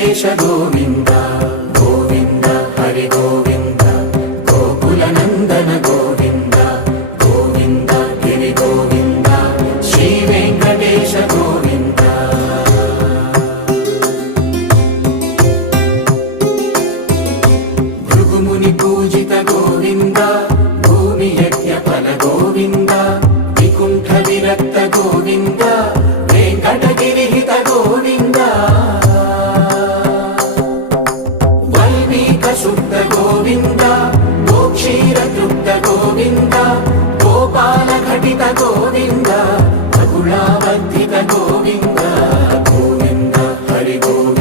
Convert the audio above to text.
వెంకటేశ గోవింద గోవింద హరి గోవింద గోకుల నందన గోవింద గోవింద గిరి గోవింద శ్రీ వెంకటేశ గోవింద భృగుముని పూజిత గోవింద భూమి యజ్ఞ ఫల గోవింద వికుంఠ విరక్త గోవింద వెంకటగిరిహిత గోవింద వల్మీక శుద్ధ గోవింద గోక్షీర తృప్త గోవింద గోపాల ఘటిత గోవింద బహుళావర్ధిత గోవింద